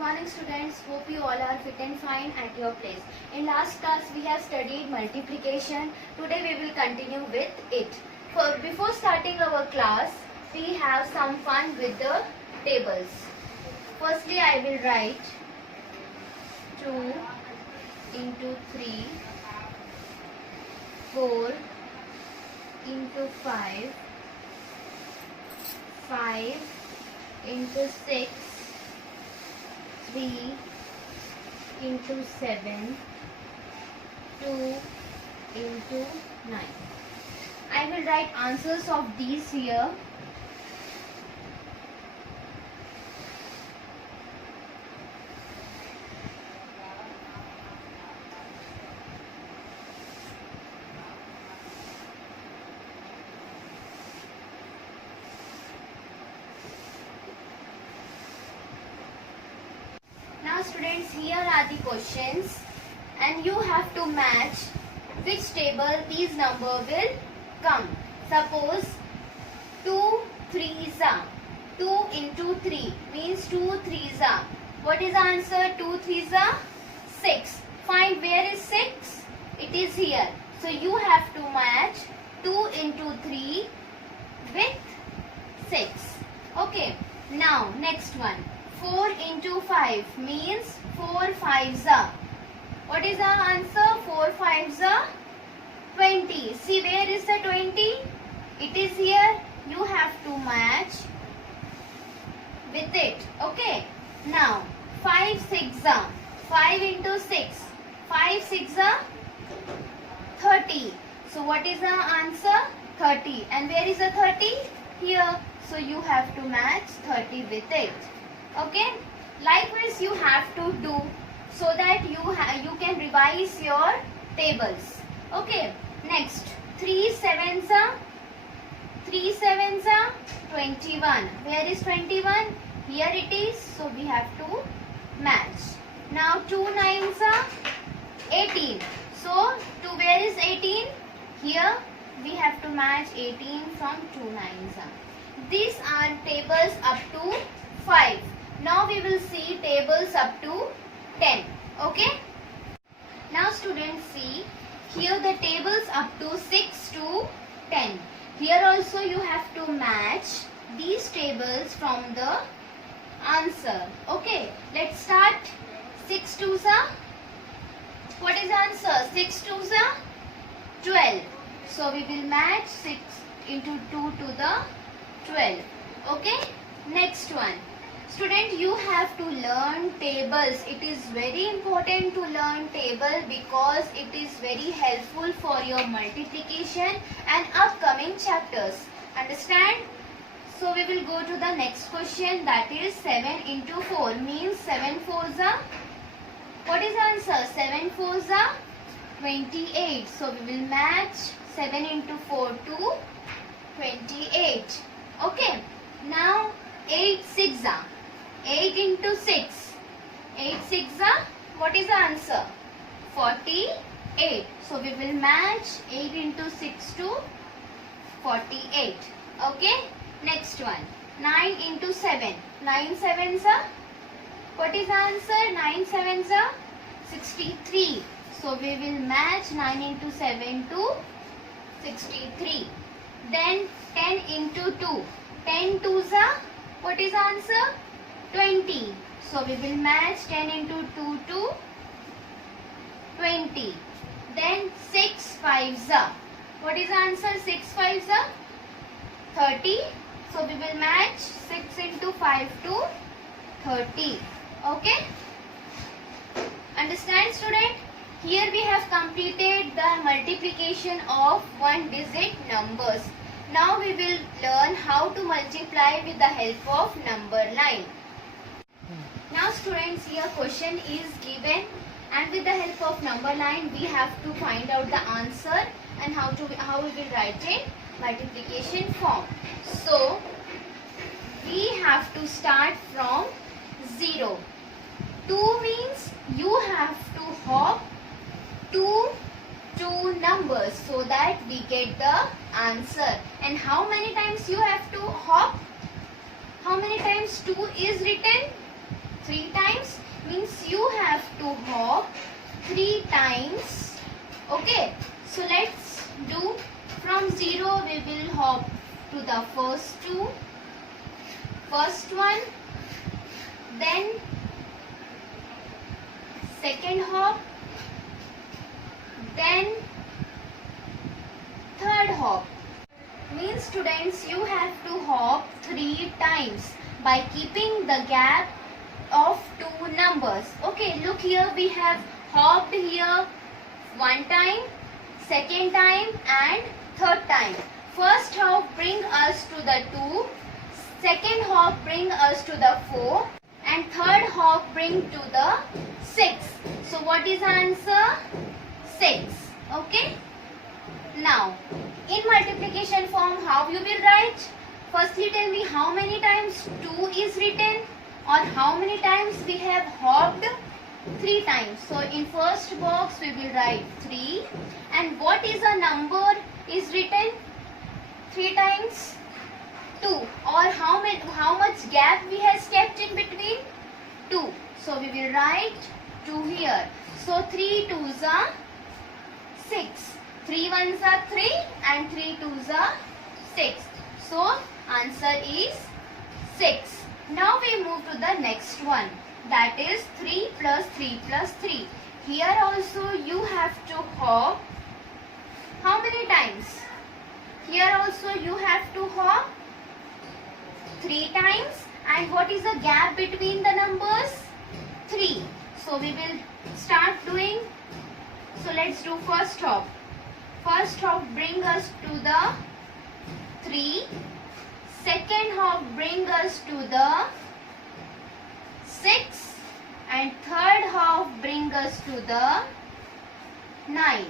morning students, hope you all are fit and fine at your place. In last class we have studied multiplication. Today we will continue with it. Before starting our class, we have some fun with the tables. Firstly I will write 2 into 3, 4 into 5, 5 into 6, 3 into 7, 2 into 9. I will write answers of these here. Now students, here are the questions and you have to match which table these number will come. Suppose 2 3s are 2 into 3 means 2 3s are. What is the answer? 2 3s are 6. Find where is 6? It is here. So you have to match 2 into 3 with 6. Okay. Now next one. 4 into 5 means 4 5s are. What is the answer? 4 5s are 20. See where is the 20? It is here. You have to match with it. Okay. Now 5 6s are. 5 into 6. 5 6s are 30. So what is the answer? 30. And where is the 30? Here. So you have to match 30 with it. Okay, likewise you have to do so that you can revise your tables. Okay, next 3 7s are 21. Where is 21? Here it is. So we have to match. Now 2 9s are 18. So to where is 18? Here we have to match 18 from 2 9s are. These are tables up to 5. Now we will see tables up to 10. Okay. Now students, see here the tables up to 6 to 10. Here also you have to match these tables from the answer. Okay. Let's start. 6 2s are. What is the answer? 6 2s are 12. So we will match 6 into 2 to the 12. Okay. Next one. Student, you have to learn tables. It is very important to learn table because it is very helpful for your multiplication and upcoming chapters. Understand? So we will go to the next question, that is 7 into 4 means 7 4s are. What is the answer? 7 4s are 28. So we will match 7 into 4 to 28. Okay. Now 8 6s are. 8 into 6. 8 6s are. What is the answer? 48. So we will match 8 into 6 to 48. Okay. Next one. 9 into 7. 9 7s are. What is the answer? 9 7s are 63. So we will match 9 into 7 to 63. Then 10 into 2. 10 2s are. What is the answer? 20. So we will match 10 into 2 to 20. Then 6 5s are. What is the answer? 6 5s are 30. So we will match 6 into 5 to 30. Okay. Understand student? Here we have completed the multiplication of one digit numbers. Now we will learn how to multiply with the help of number line. Now students, here question is given and with the help of number line we have to find out the answer and how we will write in multiplication form. So we have to start from 0. 2 means you have to hop two numbers so that we get the answer. And how many times you have to hop? How many times 2 is written? 3 times means you have to hop 3 times. Okay, so let's do from 0 we will hop to the first one, then second hop, then third hop. Means students, you have to hop 3 times by keeping the gap of 2 numbers. Okay, look here, we have hopped here 1 time, second time and third time. First hop bring us to the 2, second hop bring us to the 4 and third hop bring to the 6. So what is answer? 6. Okay. Now in multiplication form, how you will write? Firstly tell me how many times 2 is written or how many times we have hopped? 3 times. So in first box we will write 3. And what is a number is written? 3 times 2. Or how much gap we have kept in between? 2. So we will write 2 here. So 3 2s are 6. 3 1s are 3 and 3 2s are 6. So answer is 6. Now we move to the next one. That is 3 plus 3 plus 3. Here also you have to hop. How many times? Here also you have to hop 3 times. And what is the gap between the numbers? 3. So we will start doing. So let's do first hop. First hop bring us to the 3. Second hop bring us to the 6. And third hop bring us to the 9.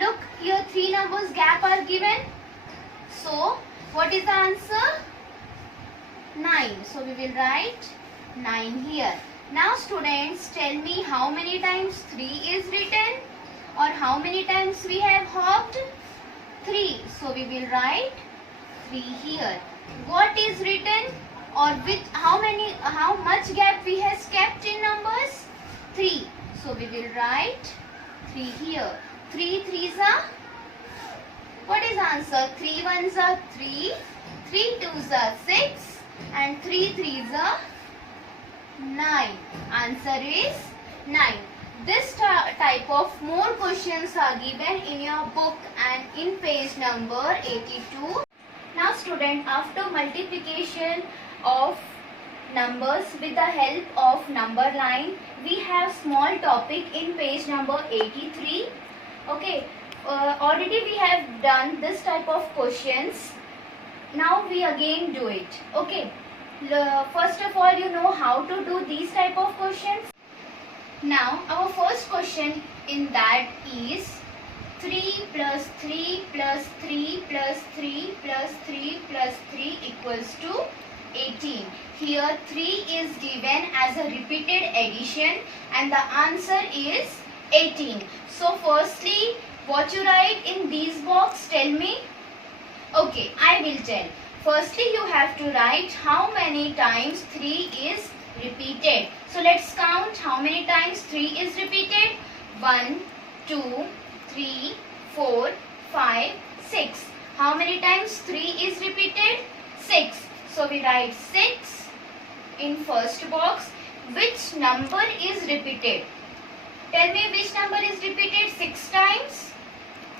Look here, 3 numbers gap are given. So what is the answer? 9. So we will write 9 here. Now students, tell me how many times 3 is written or how many times we have hopped? 3. So we will write 3 here. What is written or with how much gap we have kept in numbers? 3. So we will write 3 here. 3 3s are, what is answer? 3 1s are 3, 3 2s are 6 and 3 3s are 9. Answer is 9. This type of more questions are given in your book and in page number 82. Now student, after multiplication of numbers with the help of number line, we have small topic in page number 83. Okay, already we have done this type of questions. Now we again do it. Okay, first of all, you know how to do these type of questions. Now our first question in that is 3 plus 3 plus 3 plus 3 plus 3 plus 3 equals to 18. Here 3 is given as a repeated addition and the answer is 18. So firstly, what you write in these box, tell me. Okay, I will tell. Firstly, you have to write how many times 3 is repeated. So let's count how many times 3 is repeated. 1, 2, 3, 4, 5, 6. How many times 3 is repeated? 6. So we write 6 in first box. Which number is repeated? Tell me which number is repeated 6 times?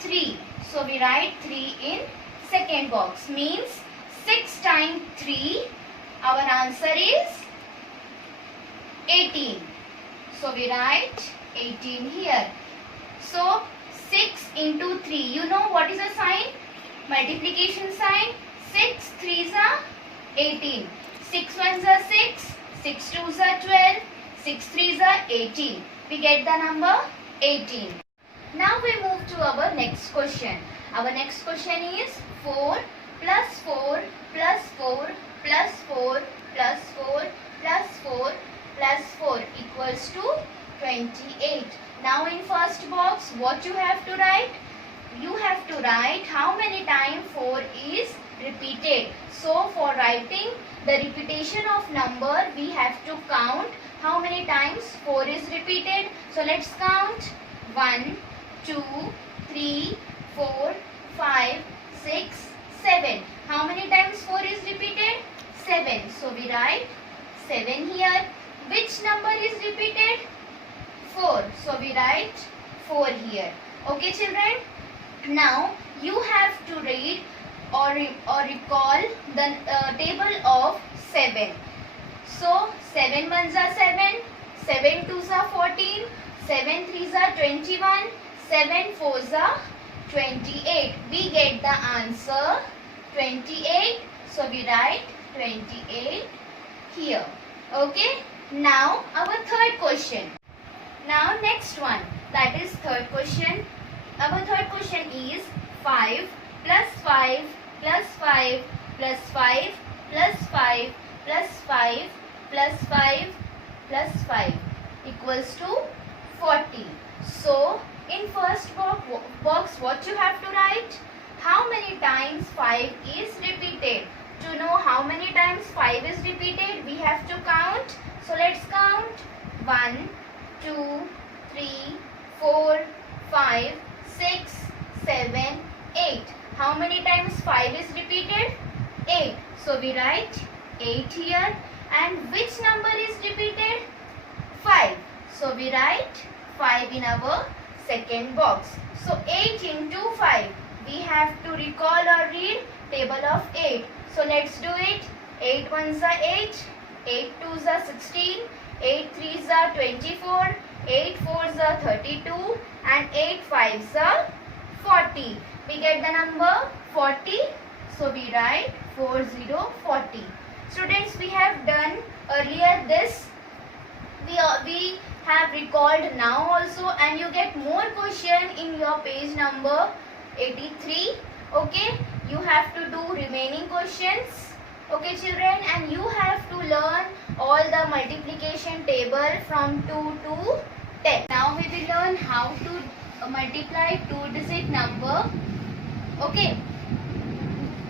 3. So we write 3 in second box. Means 6 times 3. Our answer is 18. So we write 18 here. So 6 into 3. You know what is the sign? Multiplication sign. 6 3s are 18. 6 1s are 6. 6 2s are 12. 6 3s are 18. We get the number 18. Now we move to our next question. Our next question is 4 plus 4 plus 4 plus 4 plus 4 plus 4 plus 4 equals to 28. Now in first box, what you have to write? You have to write how many times 4 is repeated. So for writing the repetition of number, we have to count how many times 4 is repeated? So let's count. 1, 2, 3, 4, 5, 6, 7. How many times 4 is repeated? 7. So we write 7 here. Which number is repeated? 4. So we write 4 here. Okay children? Now you have to read or recall the table of 7. So 7 ones are 7, 7 twos are 14, 7 threes are 21, 7 fours are 28. We get the answer 28. So we write 28 here. Okay. Now our third question. Now next one, that is third question. Our third question is 5 plus 5 plus 5 plus 5 plus 5 plus 5 plus 5 plus 5 equals to 40. So in first box what you have to write? How many times 5 is repeated? To know how many times 5 is repeated, we have to count. So let's count. 1, 2, 3, 4, 5, 6, 7, 8. How many times 5 is repeated? 8. So we write 8 here. And which number is repeated? 5. So we write 5 in our second box. So 8 into 5. We have to recall or read table of 8. So let's do it. 8 ones are 8. 8 twos are 16. 8 threes are 24. 8 fours are 32. And 8 fives are 40. We get the number 40. So we write 40. Students, we have done earlier this. We have recalled now also, and you get more question in your page number 83. Okay, you have to do remaining questions. Okay children, and you have to learn all the multiplication table from 2 to 10. Now we will learn how to multiply 2-digit number. Okay.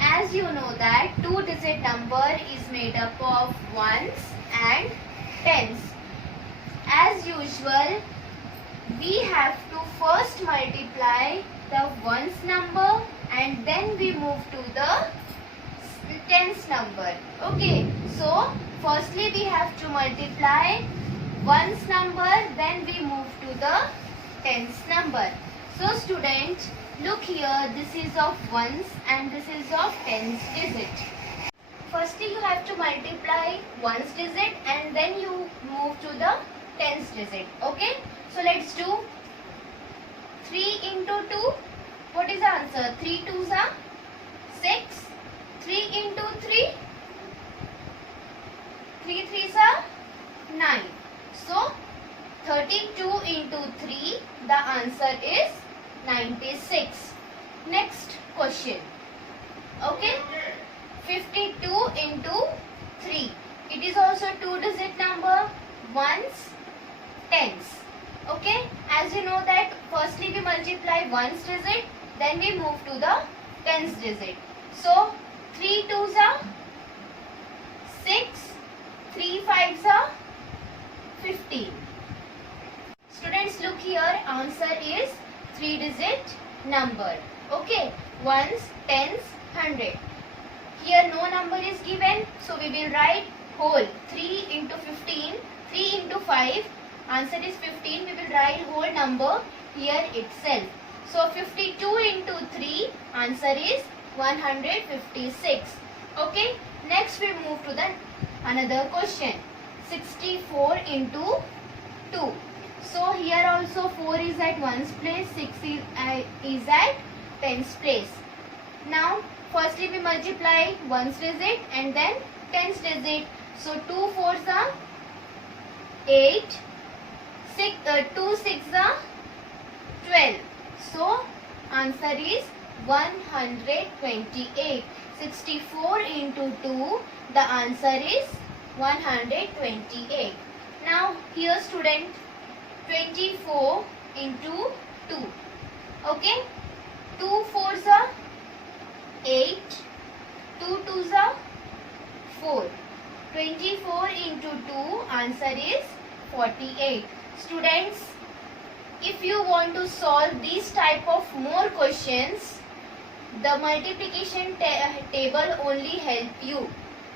As you know that 2-digit number is made up of ones and tens. As usual, we have to first multiply the ones number and then we move to the tens number. Okay, so firstly we have to multiply ones number, then we move to the tens number. So student, look here, this is of ones and this is of tens digit. Firstly you have to multiply ones digit and then you move to the tens digit. Okay, so let's do 3 into 2. What is the answer? 3 twos are 6. 3 into 3. 3 threes are 9. So 32 into 3, the answer is 96. Next question. Okay. 52 into 3. It is also 2-digit number. Ones, tens. Okay. As you know that firstly we multiply ones digit, then we move to the tens digit. So 3 twos are 6. 3 fives are 15. Students, look here, answer is 3-digit number. Okay, ones, tens, 100. Here no number is given, so we will write whole. 3 into 15, 3 into 5, answer is 15. We will write whole number here itself. So 52 into 3, answer is 156. Okay, next we move to the another question. 64 into 2. So here also 4 is at ones place, 6 is at tens place. Now firstly we multiply ones digit and then tens digit. So 2 fours are 8, 2 6 are 12. So answer is 128. 64 into 2, the answer is 128. Now here student, 24 into 2. Okay, 2 fours are 8, 2 twos are 4. 24 into 2, answer is 48. Students, if you want to solve these type of more questions, the multiplication table only help you.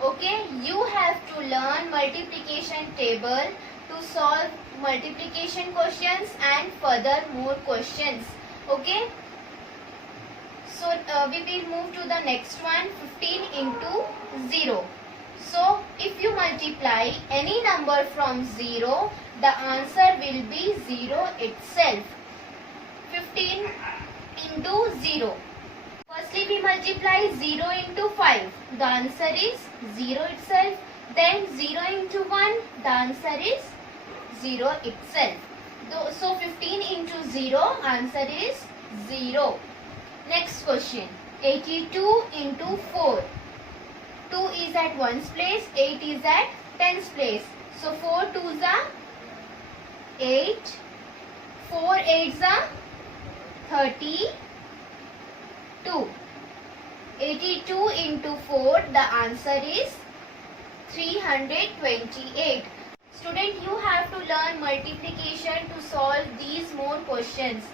Okay, you have to learn multiplication table to solve multiplication questions and further more questions. Okay, so we will move to the next one. 15 into 0. So if you multiply any number from 0, the answer will be 0 itself. 15 into 0. Firstly, we multiply 0 into 5. The answer is 0 itself. Then 0 into 1. The answer is 0 itself. So 15 into 0. Answer is 0. Next question. 82 into 4. 2 is at 1's place. 8 is at 10's place. So 4 2's are 8. 4 8's are 32. 82 into 4, the answer is 328. Student, you have to learn multiplication to solve these more questions,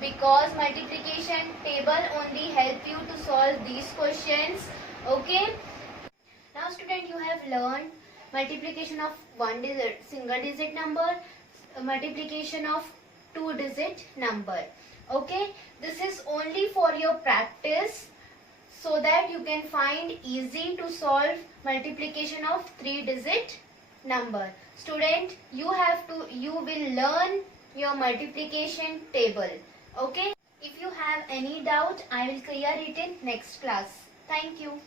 because multiplication table only help you to solve these questions. Okay. Now student, you have learned multiplication of single digit number, multiplication of 2-digit number. Okay, this is only for your practice, so that you can find easy to solve multiplication of 3-digit number. Student, you will learn your multiplication table. Okay, if you have any doubt, I will clear it in next class. Thank you.